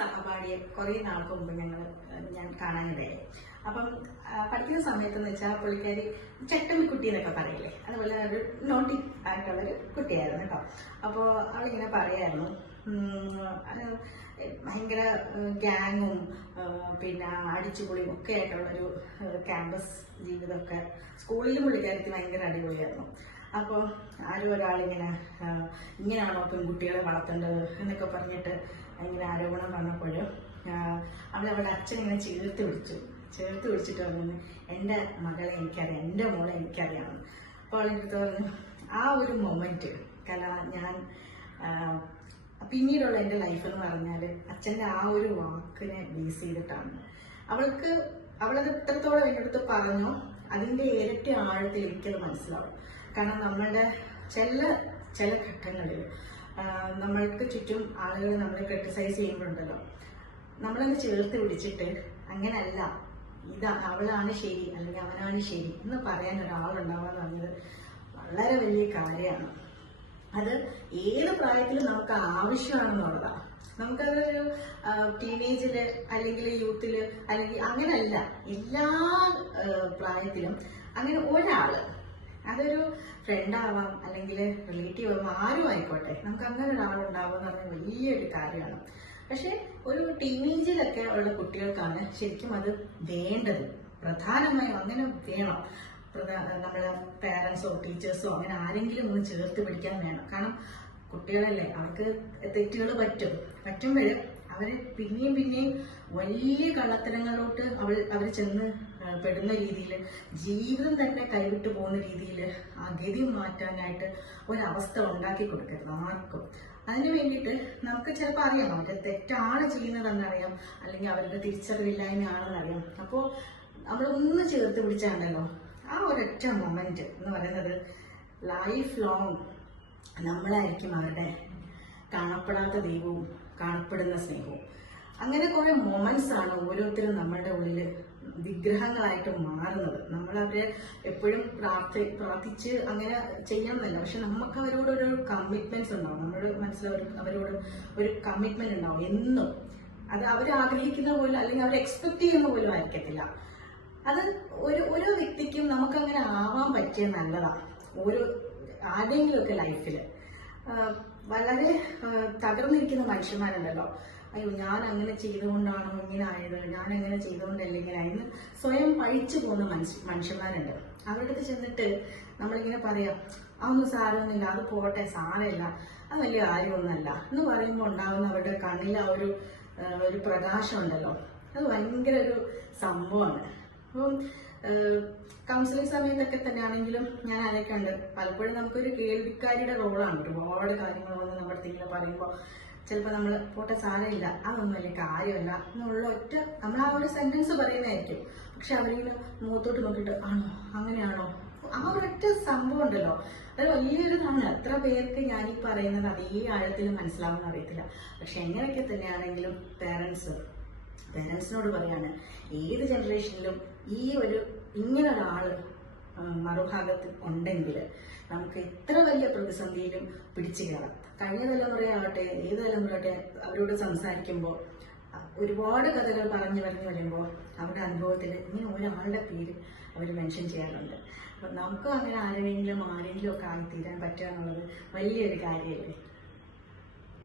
സഹപാഠിയെ കുറേ നാൾക്ക് മുമ്പ് ഞങ്ങൾ ഞാൻ കാണാനിടയായി. അപ്പം പഠിക്കുന്ന സമയത്ത് എന്ന് വെച്ചാൽ പുള്ളിക്കാരി കുട്ടി എന്നൊക്കെ പറയില്ലേ? അതുപോലെ ഒരു നോട്ടി ആയിട്ടുള്ള ഒരു കുട്ടിയായിരുന്നു കേട്ടോ. അപ്പോൾ അവളിങ്ങനെ പറയായിരുന്നു ഭയങ്കര ഗ്യാങ്ങും പിന്നെ അടിച്ചുപൊളിയും ഒക്കെ ആയിട്ടുള്ളൊരു ക്യാമ്പസ് ജീവിതമൊക്കെ സ്കൂളിൽ പുള്ളിക്കാരത്തി ഭയങ്കര അടിപൊളിയായിരുന്നു. അപ്പോൾ ആരും ഒരാളിങ്ങനെ ഇങ്ങനെയാണോ പെൺകുട്ടികളെ വളർത്തേണ്ടത്? എന്നൊക്കെ പറഞ്ഞിട്ട് ഇങ്ങനെ ആരോപണം അവൾ അവളുടെ അച്ഛൻ ഇങ്ങനെ ചേർത്ത് പിടിച്ചു. ചേർത്ത് പിടിച്ചിട്ട് പറഞ്ഞു എന്റെ മകളെ എനിക്കറിയാം എന്റെ മോളെ എനിക്കറിയാം. അപ്പോൾ അവളെടുത്ത് പറഞ്ഞു ആ ഒരു മൊമെന്റ് കല ഞാൻ പിന്നീടുള്ള എന്റെ ലൈഫ് എന്ന് പറഞ്ഞാൽ അച്ഛന്റെ ആ ഒരു വാക്കിനെ ബേസ് ചെയ്തിട്ടാണ്. അവൾക്ക് അവളത് ഇത്രത്തോളം എന്റെ പറഞ്ഞോ അതിന്റെ ഇരട്ടി ആഴത്തിൽ എനിക്കത് മനസ്സിലാവും. കാരണം നമ്മളുടെ ചില ചില ഘട്ടങ്ങളിൽ നമ്മൾക്ക് ചുറ്റും ആളുകൾ നമ്മളെ ക്രിട്ടിസൈസ് ചെയ്യുമ്പോഴുണ്ടല്ലോ. നമ്മളത് ചേർത്ത് പിടിച്ചിട്ട് അങ്ങനല്ല. ഇതാ അവളാണ് ശരി അല്ലെങ്കിൽ അവനാണ് ശരി എന്ന് പറയാൻ ഒരാളുണ്ടാവുക എന്ന് പറഞ്ഞത് വളരെ വലിയ കാര്യമാണ്. അത് ഏത് പ്രായത്തിലും നമുക്ക് ആവശ്യമാണെന്നുള്ളതാണ് നമുക്കതൊരു ടീനേജിൽ അല്ലെങ്കിൽ യൂത്തിൽ അല്ലെങ്കിൽ അങ്ങനല്ല. എല്ലാ പ്രായത്തിലും അങ്ങനെ ഒരാൾ അതൊരു ഫ്രണ്ട് ആവാം അല്ലെങ്കിൽ റിലേറ്റീവ് ആവാം ആരും ആയിക്കോട്ടെ. നമുക്ക് അങ്ങനെ ഒരാളുണ്ടാവുക എന്ന് പറഞ്ഞാൽ വലിയൊരു കാര്യമാണ്. പക്ഷെ ഒരു ടീനേജിലൊക്കെ ഉള്ള കുട്ടികൾക്കാണ് ശരിക്കും അത് വേണ്ടത്. പ്രധാനമായും അങ്ങനെ വേണം. നമ്മളെ പേരൻസോ ടീച്ചേഴ്സോ അങ്ങനെ ആരെങ്കിലും ഒന്ന് ചേർത്ത് പിടിക്കാൻ വേണം. കാരണം കുട്ടികളല്ലേ അവർക്ക് തെറ്റുകൾ പറ്റും. പറ്റുമ്പോൾ അവരെ പിന്നെയും പിന്നെയും വലിയ കള്ളത്തരങ്ങളിലോട്ട് അവൾ അവർ ചെന്ന് പെടുന്ന രീതിയിൽ ജീവിതം തന്നെ കൈവിട്ടു പോകുന്ന രീതിയിൽ ആ ഗതി മാറ്റാനായിട്ട് ഒരവസ്ഥ ഉണ്ടാക്കി കൊടുക്കരുത് ആർക്കും. അതിനു വേണ്ടിയിട്ട് നമുക്ക് ചിലപ്പോൾ അറിയാം അവരുടെ തെറ്റാണ് ചെയ്യുന്നതെന്നറിയാം അല്ലെങ്കിൽ അവരുടെ തിരിച്ചറിവില്ലായ്മയാണെന്നറിയാം. അപ്പോൾ നമ്മളൊന്ന് ചേർത്ത് പിടിച്ചാണ്ടല്ലോ ആ ഒരൊറ്റ മൊമെന്റ് എന്ന് പറയുന്നത് ലൈഫ് ലോങ് നമ്മളായിരിക്കും അവരുടെ കാണപ്പെടാത്ത ദൈവവും കാണപ്പെടുന്ന സ്നേഹവും. അങ്ങനെ കുറെ മൊമെന്റ്സ് ആണ് ഓരോരുത്തരും നമ്മളുടെ ഉള്ളിൽ വിഗ്രഹങ്ങളായിട്ട് മാറുന്നത്. നമ്മൾ അവരെ എപ്പോഴും പ്രാർത്ഥി പ്രാർത്ഥിച്ച് അങ്ങനെ ചെയ്യണമെന്നില്ല പക്ഷെ നമുക്ക് അവരോട് ഒരു കമ്മിറ്റ്മെന്റ്സ് ഉണ്ടാവും. നമ്മുടെ മനസ്സിൽ അവരോട് ഒരു കമ്മിറ്റ്മെന്റ് ഉണ്ടാവും. എന്നും. അത് അവർ ആഗ്രഹിക്കുന്ന പോലെ അല്ലെങ്കിൽ അവർ എക്സ്പെക്ട് ചെയ്യുന്ന പോലും ആയിരിക്കത്തില്ല. അത് ഒരു ഓരോ വ്യക്തിക്കും നമുക്ക് അങ്ങനെ ആവാൻ പറ്റിയ നല്ലതാണ് ഓരോ ആരുടെയെങ്കിലുമൊക്കെ ലൈഫിൽ വളരെ തകർന്നിരിക്കുന്ന മനുഷ്യന്മാരുണ്ടല്ലോ. അയ്യോ ഞാൻ അങ്ങനെ ചെയ്തുകൊണ്ടാണ് ഇങ്ങനെ ആയത് ഞാൻ അങ്ങനെ ചെയ്തുകൊണ്ടല്ല ഇങ്ങനെ സ്വയം പഴിച്ചു പോകുന്ന മനുഷ്യ മനുഷ്യന്മാരുണ്ട്. അവരുടെ ചെന്നിട്ട് നമ്മളിങ്ങനെ പറയാം അതൊന്നും സാരമൊന്നുമില്ല അത് പോട്ടെ സാരമില്ല അത് വലിയ കാര്യമൊന്നുമല്ല. എന്ന് പറയുമ്പോൾ ഉണ്ടാകുന്ന അവരുടെ കണ്ണിൽ ആ ഒരു ഒരു പ്രകാശം ഉണ്ടല്ലോ അത് ഭയങ്കര ഒരു സംഭവമാണ്. അപ്പം കൗൺസിലിംഗ് സമയത്തൊക്കെ തന്നെയാണെങ്കിലും ഞാൻ ഉണ്ട്? പലപ്പോഴും നമുക്കൊരു കേൾവിക്കാരിയുടെ റോളാണ് ഒരുപാട് കാര്യങ്ങൾ വന്ന് നമ്മുടെ പറയുമ്പോൾ ചിലപ്പോൾ നമ്മൾ പോട്ടെ സാരമില്ല. അതൊന്നും വലിയ കാര്യമല്ല. എന്നുള്ള ഒറ്റ നമ്മൾ ആ ഒരു സെന്റൻസ് പറയുന്നതായിരിക്കും. പക്ഷെ അവരിങ്ങനെ മുഖത്തോട്ട് നോക്കിയിട്ട് ആണോ? അങ്ങനെയാണോ? ആ ഒരൊറ്റ സംഭവം ഉണ്ടല്ലോ. അത് വലിയൊരു ഇതാണ്. എത്ര പേർക്ക് ഞാൻ ഈ പറയുന്നത് അതേ ആഴത്തിൽ മനസ്സിലാവുമെന്ന് അറിയത്തില്ല. പക്ഷെ എങ്ങനെയൊക്കെ തന്നെയാണെങ്കിലും പേരൻസ് പേരൻസിനോട് പറയാണ് ഏത് ജനറേഷനിലും ഈ ഒരു ഇങ്ങനെ ഒരാൾ ആ, മറുഭാഗത്ത് ഉണ്ടെങ്കിൽ നമുക്ക് എത്ര വലിയ പ്രതിസന്ധിയിലും പിടിച്ചു കയറാം. കഴിഞ്ഞ തലമുറയാവട്ടെ ഏത് തലമുറയാവട്ടെ അവരോട് സംസാരിക്കുമ്പോൾ ഒരുപാട് കഥകൾ പറഞ്ഞു പറഞ്ഞു വരുമ്പോൾ അവരുടെ അനുഭവത്തിൽ ഇങ്ങനെ ഒരാളുടെ പേര് അവർ മെൻഷൻ ചെയ്യാറുണ്ട്. അപ്പം നമുക്ക് അങ്ങനെ ആരെങ്കിലും ആരെങ്കിലും ഒക്കെ ആയിത്തീരാൻ പറ്റുക എന്നുള്ളത് വലിയൊരു കാര്യമല്ലേ?